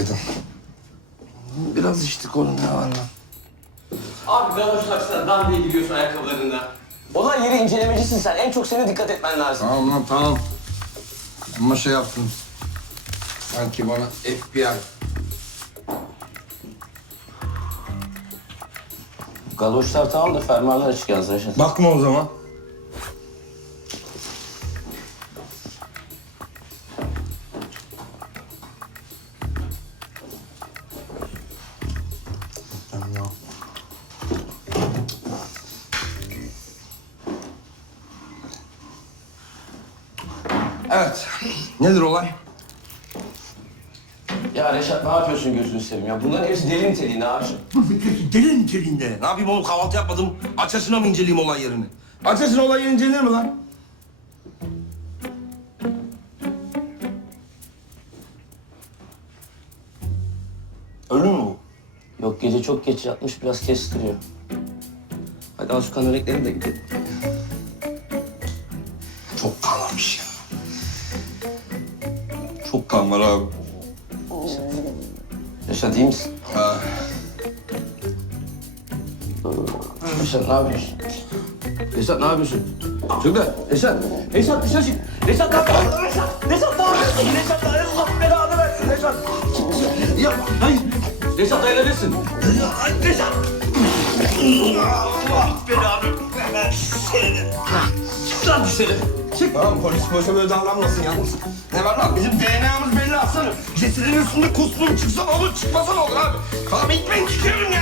Günaydın. Biraz içtik oğlum ne var lan? Abi galoşlar sen dan diye gidiyorsun ayakkabılarında. Olan yeri incelemecisin sen. En çok senin dikkat etmen lazım. Tamam lan tamam. Ama şey yaptın. Sanki bana FBI. Galoşlar tamam da fermuarlar açık yalnız Reşat. Bakma o zaman. Evet. Nedir olay? Ya Reşat ne yapıyorsun gözünü seveyim ya? Bunların hepsi deli niteliğinde abiciğim. Deli niteliğinde. Ne yapayım oğlum kahvaltı yapmadım. Açasına mı inceleyeyim olay yerini? Açasına olay yeri incelenir mi lan? Ölü mü bu? Yok gece çok geç yatmış biraz kestiriyor. Hadi al şu kan de gidelim. Çok kan varmış ya. Çok kan var abi. Reşat iyi misin? Ha. Reşat ne yapıyorsun? Reşat ne yapıyorsun? Çocuklar, Reşat. Reşat dışarı çık. Reşat ne yapıyorsun? Reşat, Reşat ne yapıyorsun? Reşat Allah belanı versin Reşat. Ya hayır. Reşat dayanabilirsin. Ay, Reşat. Allah belanı versin. Çık lan dışarı. Çık. Tamam polis boşa böyle davranmasın yalnız. Ne var lan bizim DNA'mız belli aslanım. Cesedin üstünde kusmum çıksa olur çıkmasa olur abi. Tamam gitmeyin çıkıyorum ya.